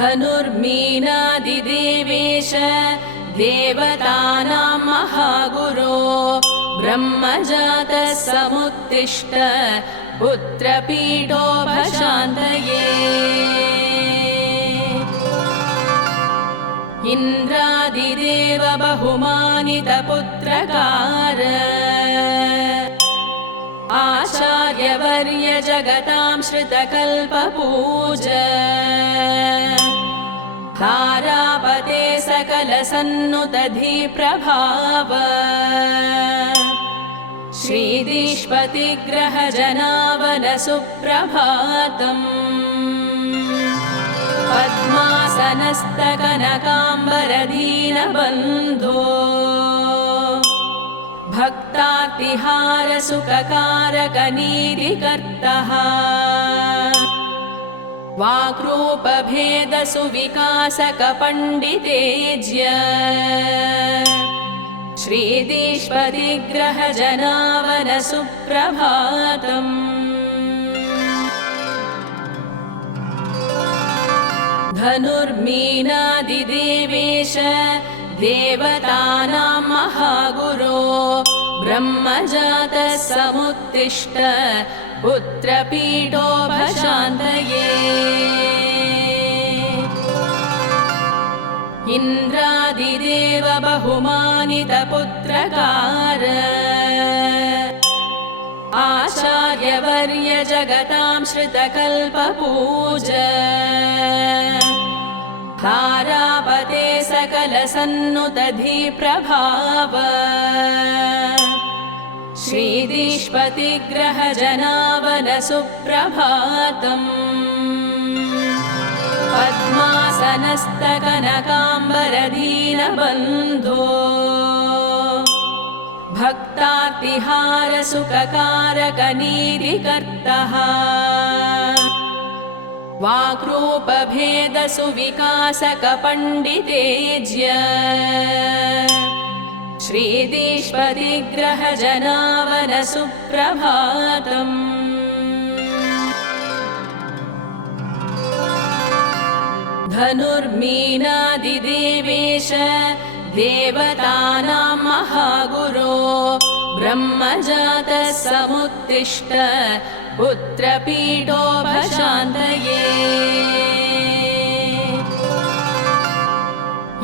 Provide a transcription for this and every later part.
धनुर्मीनादिदेवेश देवतानां महागुरो ब्रह्मजातः समुत्तिष्ठ पुत्रपीडोपशान्तये इन्द्रादिदेव बहुमानितपुत्रकार आचार्यवर्य जगतां श्रितकल्पपूज तारापते सकलसन्नुतधिप्रभाव श्रीदीष्पतिग्रहजनावन सुप्रभातम् पद्मासनस्तकनकाम्बरदीनबन्धो भक्तातिहारसुखकारकनीतिकर्तः वाक्रूपभेदसुविकासकपण्डितेज्य श्रीदीष्पतिग्रहजनावन सुप्रभातम् धनुर्मीनादिदेवेश देवतानां महागुरो ब्रह्मजातः समुत्तिष्ठ पुत्रपीडोपशान्तये इन्द्रादिदेव बहुमानितपुत्रकार आचार्यवर्य जगतां श्रितकल्पपूज तारापते सकलसन्नुतधिप्रभाव श्रीदीष्पतिग्रहजनावन सुप्रभातम् पद्मासनस्तकनकाम्बरदीनबन्धो भक्तातिहारसुखकारकनीतिकर्तः वाक्रूपभेदसुविकासकपण्डितेज्य श्रीदीष्पतिग्रहजनावन सुप्रभातम् धनुर्मीनादिदेवेश देवतानां महागुरो ब्रह्मजातः समुत्तिष्ठ पुत्रपीडोपशान्तये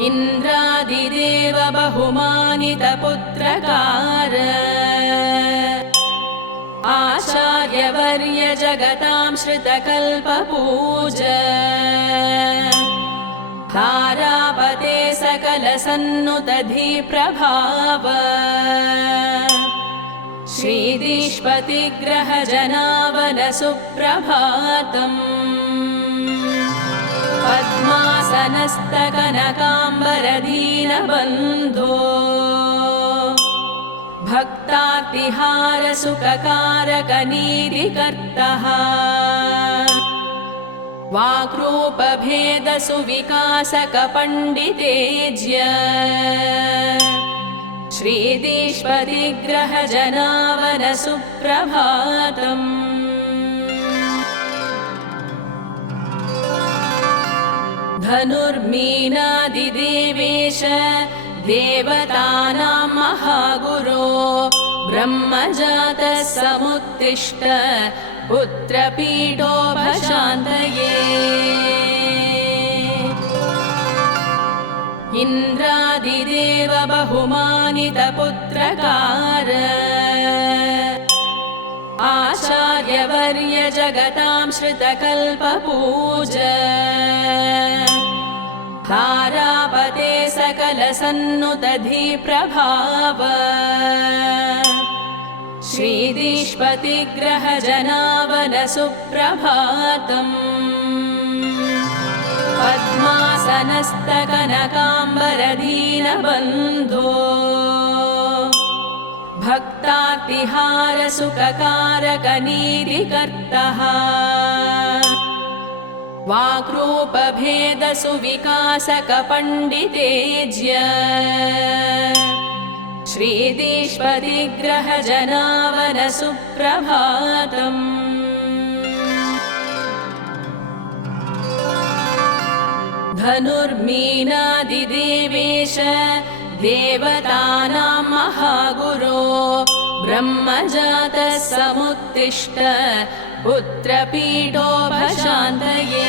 इन्द्रादिदेव बहुमानितपुत्रकार आचार्यवर्य जगतां श्रितकल्पपूज तारापते सकलसन्नुतधिप्रभाव श्रीदीष्पतिग्रहजनावन सुप्रभातम् पद्मासनस्तकनकाम्बरदीनबन्धो भक्तातिहारसुखकारकनीतिकर्तः वाक्रूपभेदसुविकासकपण्डितेज्य श्रीदीष्पतिग्रहजनावन सुप्रभातम् धनुर्मीनादिदेवेश देवतानां महागुरो ब्रह्मजातः समुत्तिष्ठ पुत्रपीडोपशान्तये इन्द्रादिदेव बहुमानितपुत्रकार आचार्यवर्य जगतां श्रितकल्पपूज तारापते सकलसन्नुतधिप्रभाव श्रीदीष्पतिग्रहजनावन सुप्रभातम् पद्मासनस्तकनकाम्बरदीनबन्धो भक्तातिहारसुखकारकनीतिकर्तः वाक्रूपभेदसुविकासकपण्डितेज्य श्रीदीष्पतिग्रहजनावन सुप्रभातम् धनुर्मीनादिदेवेश देवतानां महागुरो ब्रह्मजातः समुत्तिष्ठ पुत्रपीठोपशान्तये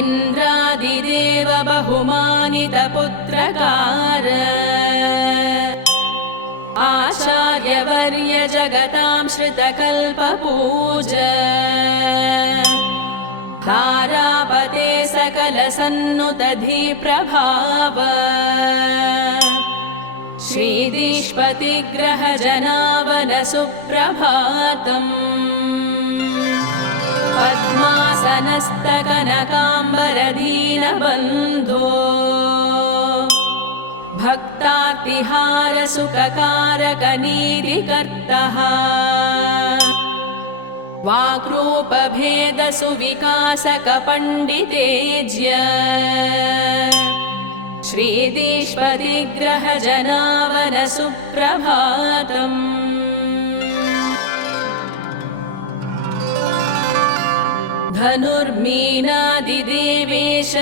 इन्द्रादिदेव बहुमानितपुत्रकार आचार्यवर्य जगतां श्रितकल्पपूज तारापते सकलसन्नुतधिप्रभाव श्रीदीष्पतिग्रहजनावनसुप्रभातम् पद्मासनस्तकनकाम्बरदीनबन्धो भक्तार्तिहारसुखकारकनीतिकर्तः वाक्रूपभेदसुविकासकपण्डितेज्य श्रीदीष्पतिग्रहजनावनसुप्रभातम् धनुर्मीनादिदेवेश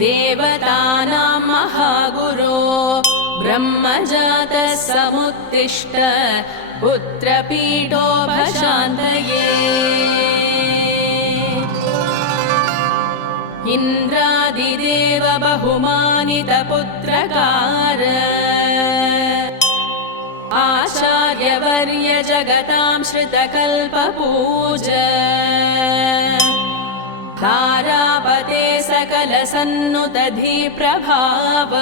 देवतानां महागुरो ब्रह्मजातः समुत्तिष्ठ पुत्रपीठोपशान्तये इन्द्रादिदेव बहुमानितपुत्रकार आचार्यवर्य जगतां श्रितकल्पपूज तारापते सकलसन्नुतधिप्रभाव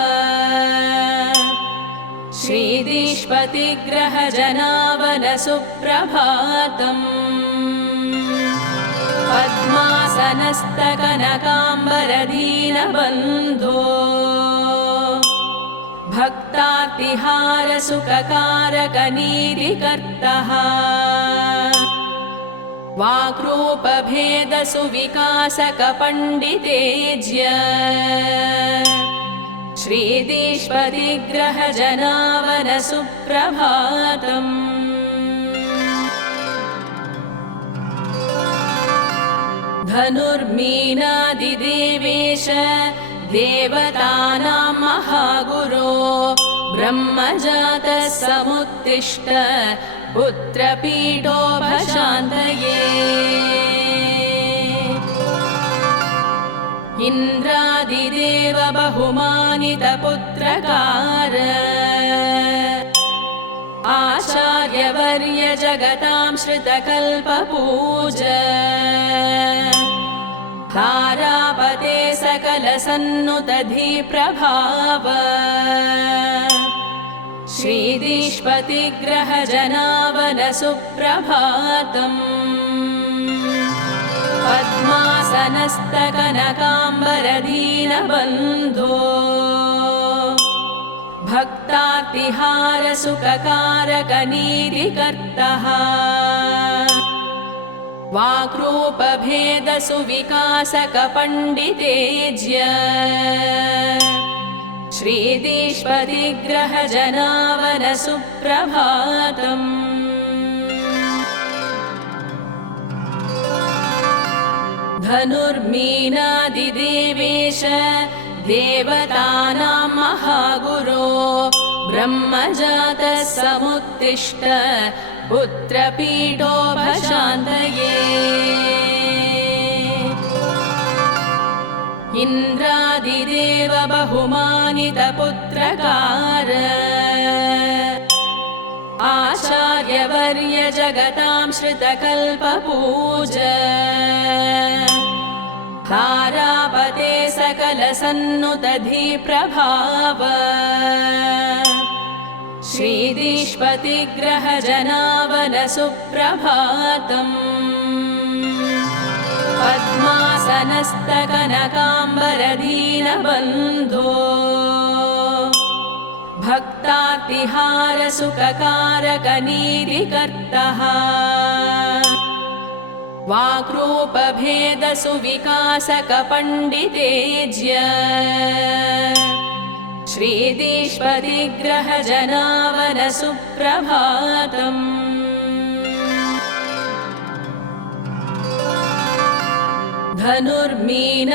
श्रीदीष्पतिग्रहजनावनसुप्रभातम् पद्मासनस्तकनकाम्बरदीनबन्धो भक्तार्तिहारसुखकारकनीतिकर्तः वाक्रूपभेदसुविकासकपण्डितेज्य श्रीदीष्पतिग्रहजनावनसुप्रभातम् धनुर्मीनादिदेवेश देवतानां महागुरो ब्रह्मजातः समुत्तिष्ठ पुत्रपीठोपशान्तये इन्द्रादिदेव बहुमानितपुत्रकार आचार्यवर्य जगतां श्रितकल्पपूज तारापते सकलसन्नुतधिप्रभाव श्रीदीष्पतिग्रहजनावनसुप्रभातम् पद्मासनस्तकनकाम्बरदीनबन्धो भक्तार्तिहारसुखकारकनीतिकर्तः वाक्रूपभेदसुविकासकपण्डितेज्य श्रीदीष्पतिग्रहजनावनसुप्रभातम् धनुर्मीनादिदेवेश देवतानां महागुरो ब्रह्मजातः समुत्तिष्ठ पुत्रपीठोपशान्तये इन्द्रादिदेव बहुमानितपुत्रकार आचार्यवर्य जगतां श्रितकल्पपूज तारापते सकलसन्नुतधिप्रभाव श्रीदीष्पतिग्रहजनावनसुप्रभातम् पद्मासनस्तकनकाम्बरदीनबन्धो भक्तार्तिहारसुखकारकनीतिकर्तः वाक्रूपभेदसुविकासकपण्डितेज्य श्रीदीष्पतिग्रहजनावनसुप्रभातम् धनुर्मीनादिदेवेश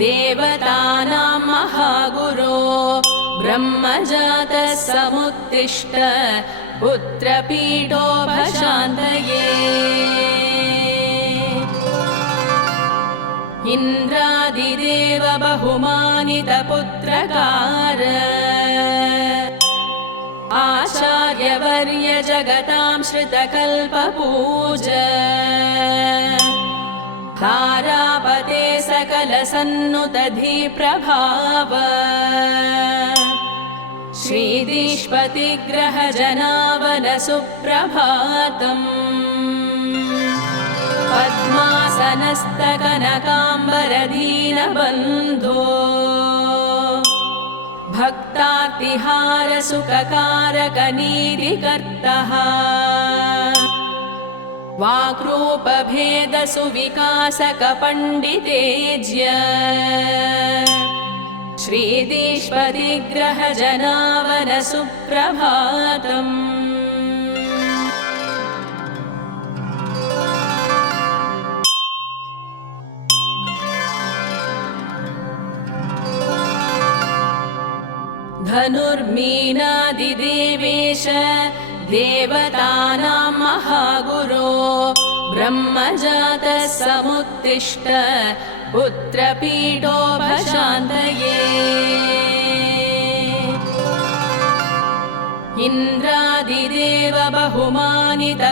देवतानां महागुरो ब्रह्मजातः समुत्तिष्ठ पुत्रपीठोपशान्तये इन्द्रादिदेव बहुमानितपुत्रकार आचार्यवर्य जगतां श्रितकल्पपूज तारापते सकलसन्नुतधिप्रभाव श्रीदीष्पतिग्रहजनावन सुप्रभातम् पद्मासनस्तकनकाम्बरदीनबन्धो भक्तातिहारसुखकारकनीतिकर्तः वाक्रूपभेदसुविकासकपण्डितेज्य श्रीदीष्पतिग्रहजनावन सुप्रभातम् धनुर्मीनादिदेवेश देवतानां महागुरो ब्रह्मजातः समुत्तिष्ठ पुत्रपीठोपशान्तये इन्द्रादिदेव बहुमानितपुत्रकार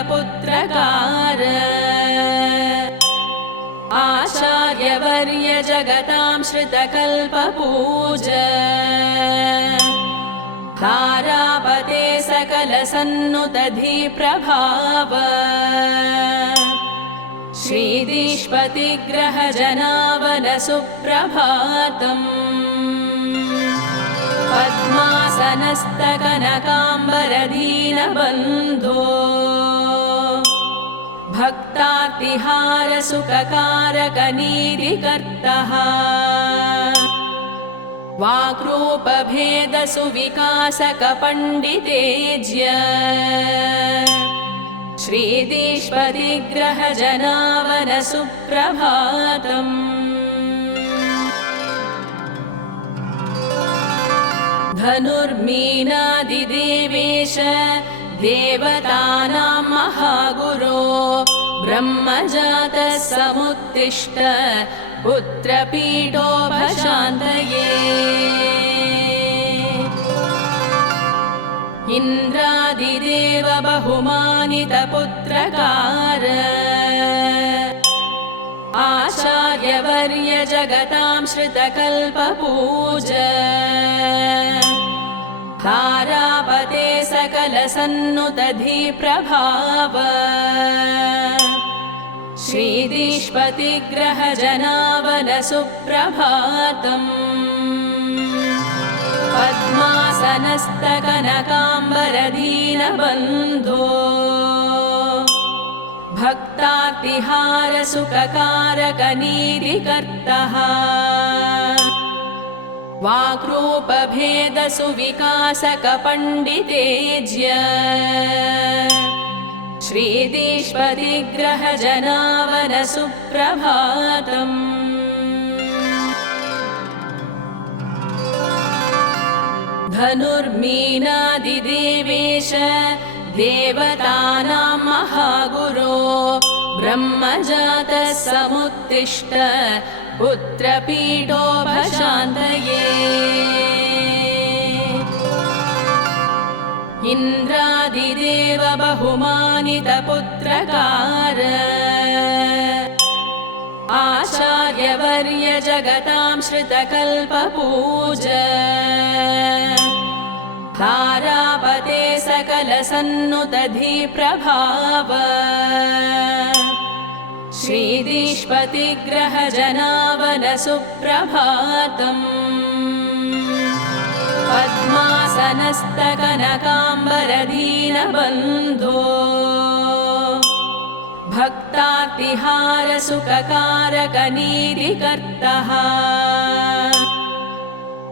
आचार्यवर्य जगतां श्रितकल्पपूज तारापते सकलसन्नुतधिप्रभाव श्रीदीष्पतिग्रहजनावन सुप्रभातम् पद्मासनस्तकनकाम्बरदीनबन्धो भक्तातिहारसुखकारकनीतिकर्तः वाक्रूपभेदसुविकासकपण्डितेज्य श्रीदीष्पतिग्रहजनावन सुप्रभातम् धनुर्मीनादिदेवेश देवतानां महागुरो ब्रह्मजातः समुत्तिष्ठ पुत्रपीठोपशान्तये इन्द्रादिदेव बहुमानितपुत्रकार आचार्यवर्य जगतां श्रितकल्पपूज तारापते सकलसन्नुतधिप्रभाव श्रीदीष्पतिग्रहजनावन सुप्रभातम् पद्मासनस्तकनकाम्बरदीनबन्धो भक्तातिहारसुखकारकनीतिकर्तः वाक्रूपभेदसुविकासकपण्डितेज्य श्रीदीष्पतिग्रहजनावन सुप्रभातम् धनुर्मीनादिदेवेश देवतानां महागुरो ब्रह्मजातः समुत्तिष्ठ पुत्रपीठोपशान्तये इन्द्रादिदेव बहुमानितपुत्रकार आचार्यवर्य जगतां श्रितकल्पपूज तारापते सकलसन्नुतधिप्रभाव श्रीदीष्पतिग्रहजनावन सुप्रभातम् पद्मासनस्तकनकाम्बरदीनबन्धो भक्तातिहारसुखकारकनीतिकर्तः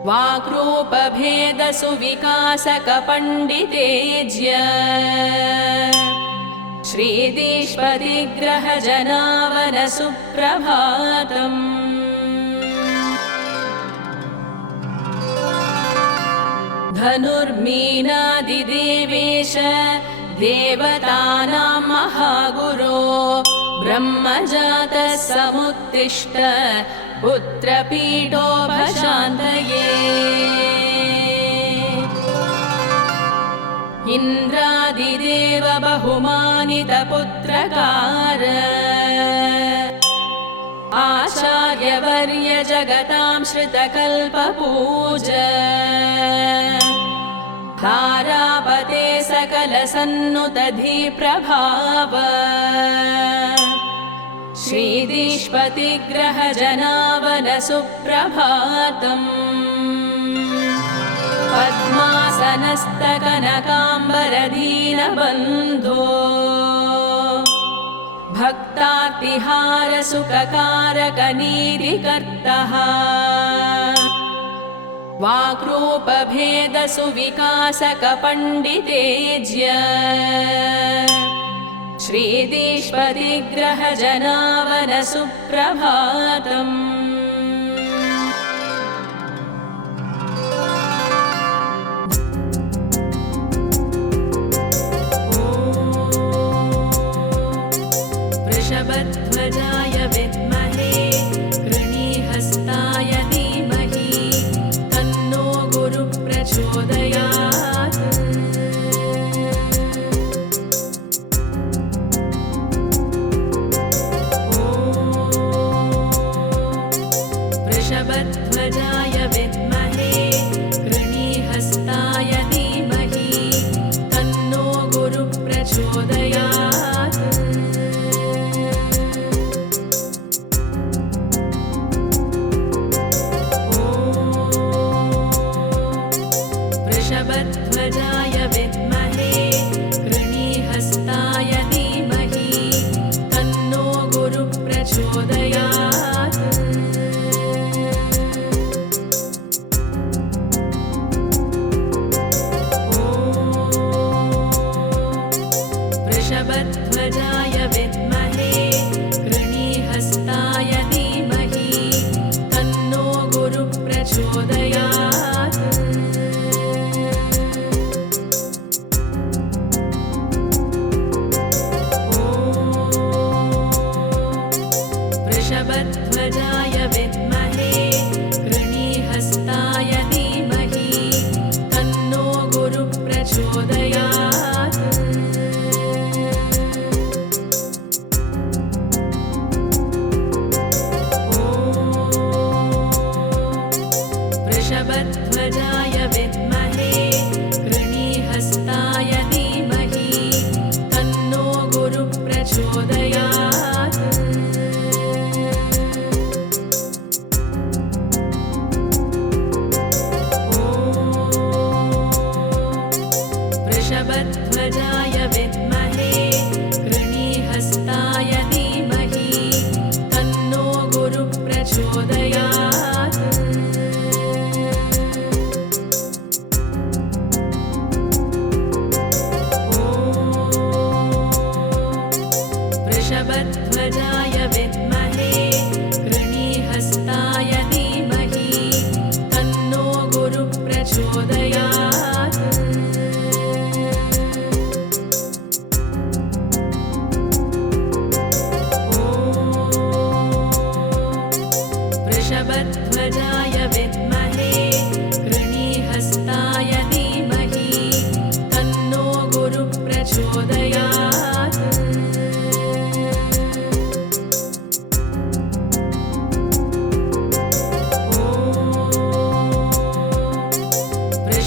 वाक्रूपभेदसुविकासकपण्डितेज्य श्रीदीष्पतिग्रहजनावनसुप्रभातम् धनुर्मीनादिदेवेश देवतानां महागुरो ब्रह्मजातः समुत्तिष्ठ पुत्रपीठोपशान्तये इन्द्रादिदेव बहुमानितपुत्रकार आचार्यवर्य जगतां श्रितकल्पपूज तारापते सकलसन्नुतधिप्रभाव श्रीदीष्पतिग्रहजनावनसुप्रभातम् पद्मासनस्तकनकाम्बरदीनबन्धो भक्तातिहारसुखकारकनीतिकर्तः वाक्रूपभेदसुविकासकपण्डितेज्य श्रीदीष्पतिग्रहजनावनसुप्रभातम् वृषभध्वजाय विद्महे कृणीहस्ताय धीमहि तन्नो गुरुः प्रचोदयात् वृषभध्वजाय विद्महे कृणीहस्ताय धीमहि तन्नो गुरुः प्रचोदयात् वृषभध्वजाय विद्महे कृणीहस्ताय धीमहि तन्नो गुरुः प्रचोदयात् वृषभध्वजाय विद्महे कृणीहस्ताय धीमहि तन्नो गुरुः प्रचोदयात् वृषभध्वजाय विद्महे कृणीहस्ताय धीमहि तन्नो गुरुः प्रचोदयात् वृषभध्वजाय विद्महे कृणीहस्ताय धीमहि तन्नो गुरुः प्रचोदयात् वृषभध्वजाय विद्महे कृणीहस्ताय धीमहि तन्नो गुरुः प्रचोदयात् वृषभध्वजाय विद्महे कृणीहस्ताय धीमहि तन्नो गुरुः प्रचोदयात् वृषभध्वजाय विद्महे कृणीहस्ताय धीमहि तन्नो गुरुः प्रचोदयात्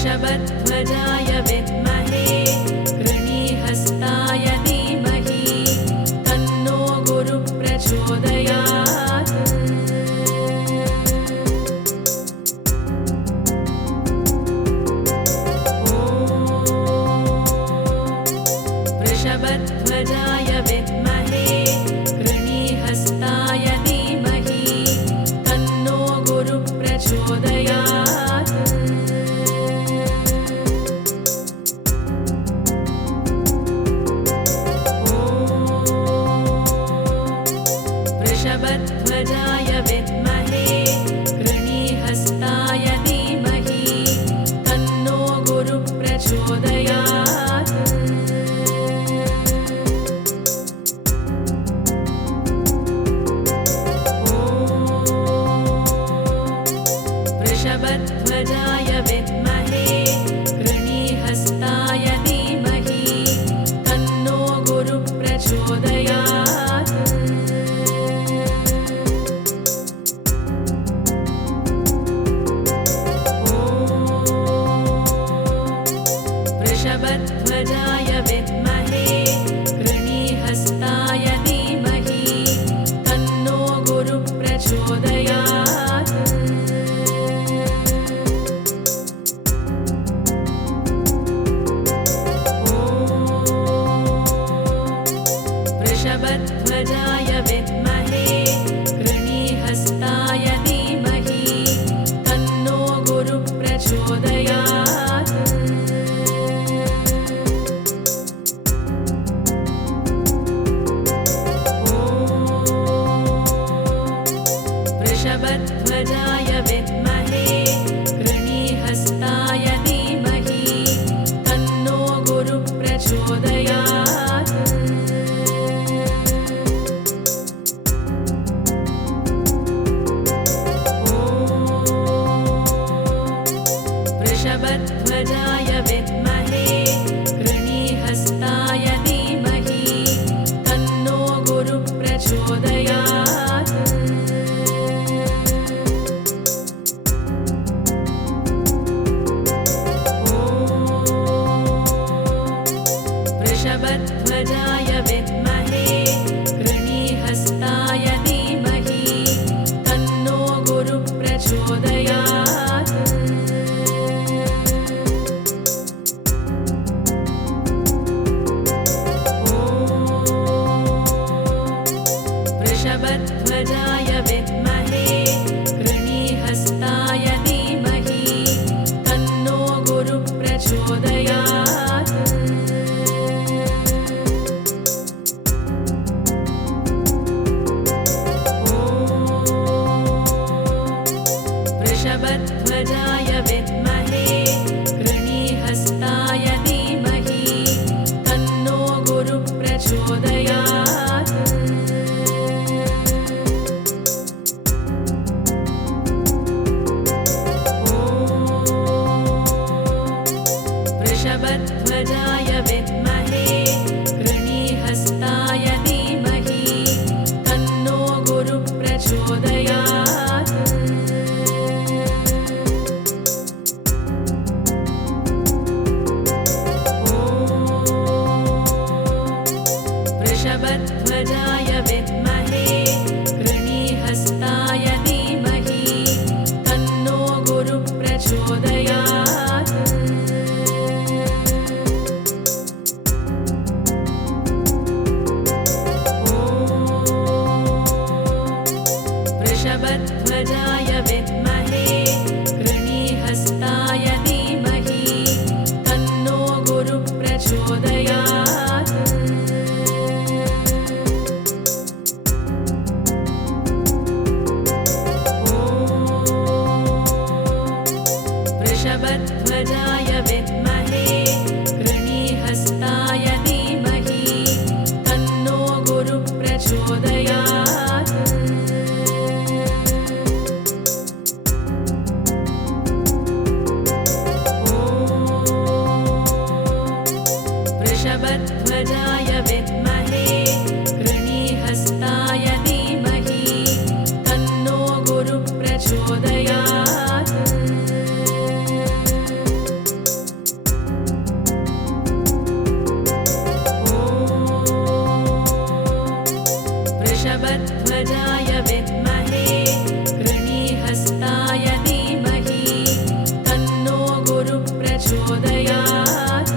वृषभध्वजाय विद्महे कृणीहस्ताय धीमहि तन्नो गुरुः प्रचोदयात् वृषभध्वजाय विद्महे कृणीहस्ताय धीमहि तन्नो गुरुः प्रचोदयात् वृषभध्वजाय विद्महे कृणीहस्ताय धीमहि तन्नो गुरुः प्रचोदयात्। वृषभध्वजाय विद्महे कृणीहस्ताय धीमहि तन्नो गुरुः प्रचोदयात्। वृषभध्वजाय विद्महे कृणीहस्ताय धीमहि तन्नो गुरुः प्रचोदयात्। वृषभध्वजाय विद्महे कृणीहस्ताय धीमहि तन्नो गुरुः प्रचोदयात्। वृषभध्वजाय विद्महे कृणीहस्ताय धीमहि तन्नो गुरुः प्रचोदयात्। वृषभध्वजाय विद्महे कृणीहस्ताय धीमहि तन्नो गुरुः प्रचोदयात्। वृषभध्वजाय विद्महे कृणीहस्ताय धीमहि तन्नो गुरुः प्रचोदयात्। वृषभध्वजाय विद्महे कृणीहस्ताय धीमहि तन्नो गुरुः प्रचोदयात्। वृषभध्वजाय विद्महे कृणीहस्ताय धीमहि तन्नो गुरुः प्रचोदयात्।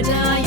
अग्रजाय